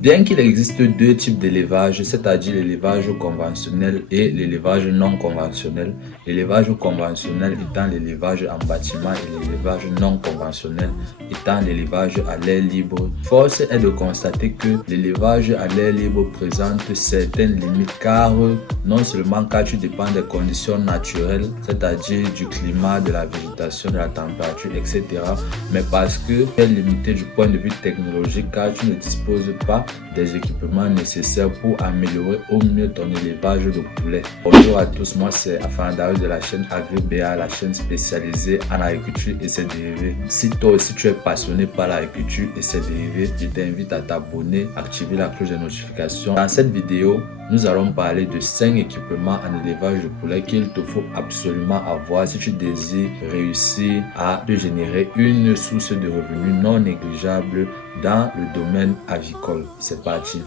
Bien qu'il existe deux types d'élevage, c'est-à-dire l'élevage conventionnel et l'élevage non conventionnel, l'élevage conventionnel étant l'élevage en bâtiment et l'élevage non conventionnel étant l'élevage à l'air libre, force est de constater que l'élevage à l'air libre présente certaines limites car non seulement car tu dépends des conditions naturelles, c'est-à-dire du climat, de la végétation, de la température, etc., mais parce que tu es limité du point de vue technologique car tu ne disposes pas des équipements nécessaires pour améliorer au mieux ton élevage de poulets. Bonjour à tous, moi c'est Afandari de la chaîne AgriBA, la chaîne spécialisée en agriculture et ses dérivés. Si toi aussi tu es passionné par l'agriculture et ses dérivés, je t'invite à t'abonner, activer la cloche de notification. Dans cette vidéo, nous allons parler de 5 équipements en élevage de poulets qu'il te faut absolument avoir si tu désires réussir à te générer une source de revenus non négligeable dans le domaine avicole. C'est parti.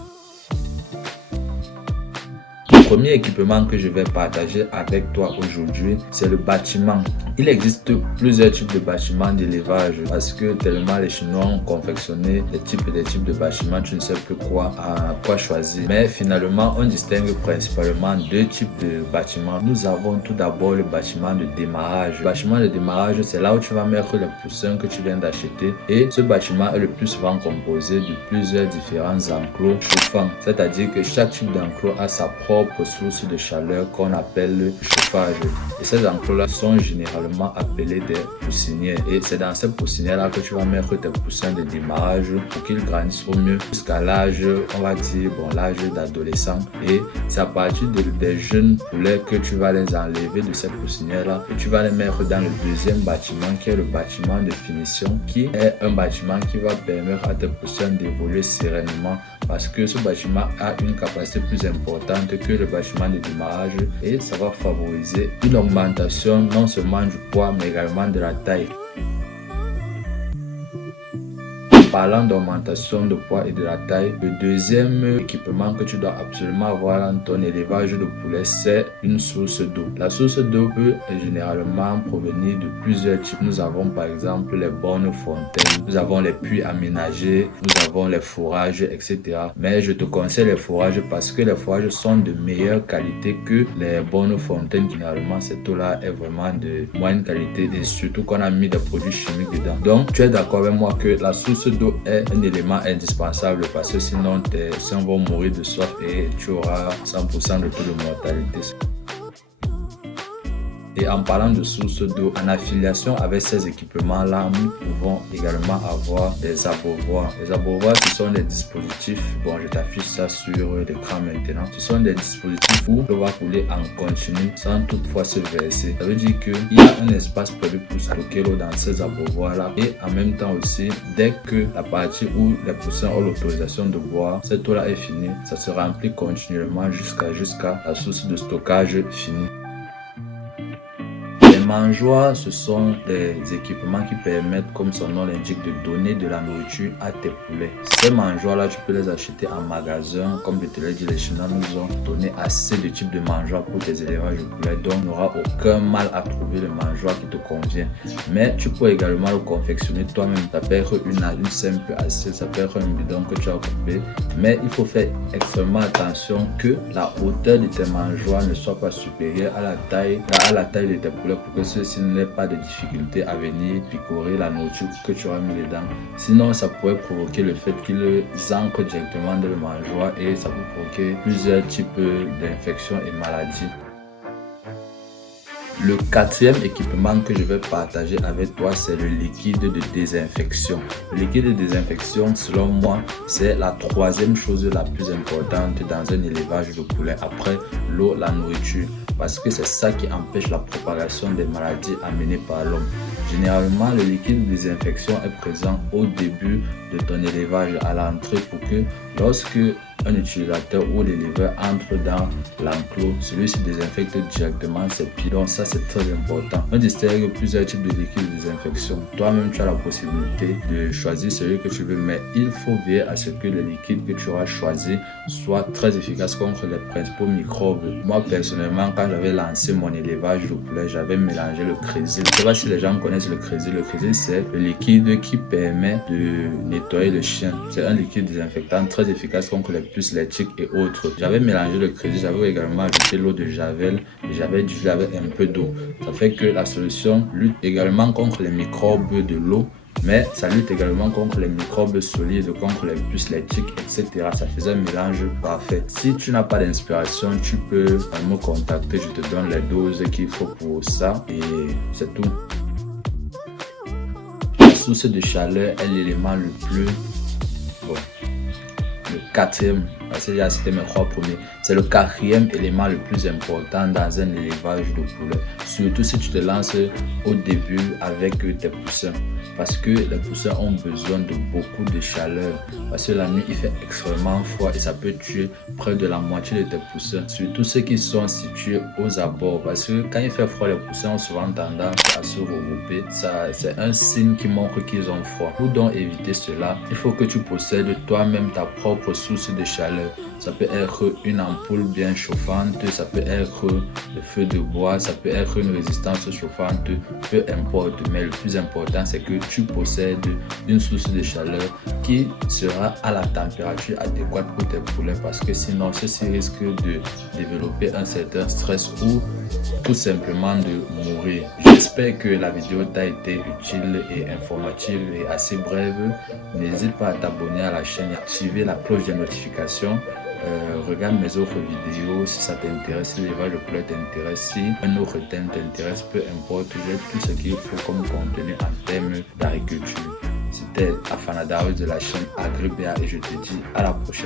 Le premier équipement que je vais partager avec toi aujourd'hui, c'est le bâtiment. Il existe plusieurs types de bâtiments d'élevage parce que tellement les Chinois ont confectionné des types de bâtiments, tu ne sais plus quoi choisir. Mais finalement, on distingue principalement deux types de bâtiments. Nous avons tout d'abord le bâtiment de démarrage. Le bâtiment de démarrage, c'est là où tu vas mettre les poussins que tu viens d'acheter. Et ce bâtiment est le plus souvent composé de plusieurs différents enclos chauffants. C'est-à-dire que chaque type d'enclos a sa propre source de chaleur qu'on appelle le chauffage. Et ces enclos-là sont généralement appelés des poussinières. Et c'est dans ces poussinières-là que tu vas mettre tes poussins de démarrage pour qu'ils grandissent au mieux jusqu'à l'âge, on va dire, l'âge d'adolescent. Et c'est à partir des jeunes poulets que tu vas les enlever de ces poussinières-là et tu vas les mettre dans le deuxième bâtiment qui est le bâtiment de finition, qui est un bâtiment qui va permettre à tes poussins d'évoluer sereinement parce que ce bâtiment a une capacité plus importante que le bâtiment de démarrage et ça va favoriser une augmentation non seulement du poids mais également de la taille. Parlant d'augmentation de poids et de la taille, le deuxième équipement que tu dois absolument avoir dans ton élevage de poulets, c'est une source d'eau. La source d'eau peut généralement provenir de plusieurs types. Nous avons par exemple les bornes fontaines, nous avons les puits aménagés, nous avons les fourrages, etc. Mais je te conseille les fourrages parce que les fourrages sont de meilleure qualité que les bornes fontaines. Généralement, cette eau-là est vraiment de moindre qualité et surtout qu'on a mis des produits chimiques dedans. Donc, tu es d'accord avec moi que la source d'eau est un élément indispensable parce que sinon tes seins vont mourir de soif et tu auras 100% de taux de mortalité. Et en parlant de sources d'eau, en affiliation avec ces équipements-là, nous pouvons également avoir des abreuvoirs. Les abreuvoirs, ce sont des dispositifs, je t'affiche ça sur l'écran maintenant. Ce sont des dispositifs où l'eau va couler en continu sans toutefois se verser. Ça veut dire qu'il y a un espace prévu pour stocker l'eau dans ces abreuvoirs-là. Et en même temps aussi, dès que la partie où les poussins ont l'autorisation de boire, cette eau-là est finie, ça se remplit continuellement jusqu'à la source de stockage finie. Les mangeoires, ce sont des équipements qui permettent, comme son nom l'indique, de donner de la nourriture à tes poulets. Ces mangeoires-là, tu peux les acheter en magasin. Comme je te l'ai dit, les Chinois nous ont donné assez de types de mangeoires pour tes élevages de poulets. Donc, il n'y aura aucun mal à trouver le mangeoire qui te convient. Mais tu peux également le confectionner toi-même. Ça peut être une simple assiette, ça peut être un bidon que tu as coupé. Mais il faut faire extrêmement attention que la hauteur de tes mangeoires ne soit pas supérieure à la taille de tes poulets pour que ceux-ci n'aient pas de difficulté à venir picorer la nourriture que tu auras mis dedans. Sinon, ça pourrait provoquer le fait qu'ils ancrent directement dans le mangeoire et ça peut provoquer plusieurs types d'infections et maladies. Le quatrième équipement que je vais partager avec toi, c'est le liquide de désinfection. Le liquide de désinfection, selon moi, c'est la troisième chose la plus importante dans un élevage de poulets après l'eau, la nourriture. Parce que c'est ça qui empêche la propagation des maladies amenées par l'homme. Généralement, le liquide de désinfection est présent au début de ton élevage à l'entrée pour que lorsque un utilisateur ou l'éleveur entre dans l'enclos, celui-ci désinfecte directement ses pieds. Donc ça c'est très important. On distingue plusieurs types de liquides de désinfection. Toi-même tu as la possibilité de choisir celui que tu veux, mais il faut veiller à ce que le liquide que tu auras choisi soit très efficace contre les principaux microbes. Moi personnellement, quand j'avais lancé mon élevage de poulet, j'avais mélangé le Crésil. Je ne sais pas si les gens connaissent le Crésil. Le Crésil c'est le liquide qui permet de nettoyer le chien. C'est un liquide désinfectant très efficace contre les puces, les tiques et autres. J'avais mélangé le Crésil, j'avais également ajouté l'eau de javel et j'avais un peu d'eau. Ça fait que la solution lutte également contre les microbes de l'eau, mais ça lutte également contre les microbes solides, contre les puces, les tiques, etc. Ça faisait un mélange parfait. Si tu n'as pas d'inspiration, tu peux me contacter, je te donne les doses qu'il faut pour ça et c'est tout. La source de chaleur est l'élément le plus... Bon, le quatrième, parce que c'était mes 3 premiers. C'est le 4e élément le plus important dans un élevage de poulet. Surtout si tu te lances au début avec tes poussins. Parce que les poussins ont besoin de beaucoup de chaleur. Parce que la nuit, il fait extrêmement froid et ça peut tuer près de la moitié de tes poussins. Surtout ceux qui sont situés aux abords. Parce que quand il fait froid, les poussins ont souvent tendance à se regrouper. C'est un signe qui montre qu'ils ont froid. Pour donc éviter cela, il faut que tu possèdes toi-même ta propre source de chaleur. Ça peut être une ampoule bien chauffante, ça peut être le feu de bois, ça peut être une résistance chauffante, peu importe. Mais le plus important, c'est que tu possèdes une source de chaleur qui sera à la température adéquate pour tes poulets, parce que sinon, ceci risque de développer un certain stress ou tout simplement de mourir. J'espère que la vidéo t'a été utile et informative et assez brève. N'hésite pas à t'abonner à la chaîne et activer la cloche de notification. Regarde mes autres vidéos si ça t'intéresse, si l'élevage de poulet t'intéresse, si un autre thème t'intéresse, peu importe, j'ai tout ce qu'il faut comme contenu en termes d'agriculture. C'était Afana Daoud de la chaîne AgriBA et je te dis à la prochaine.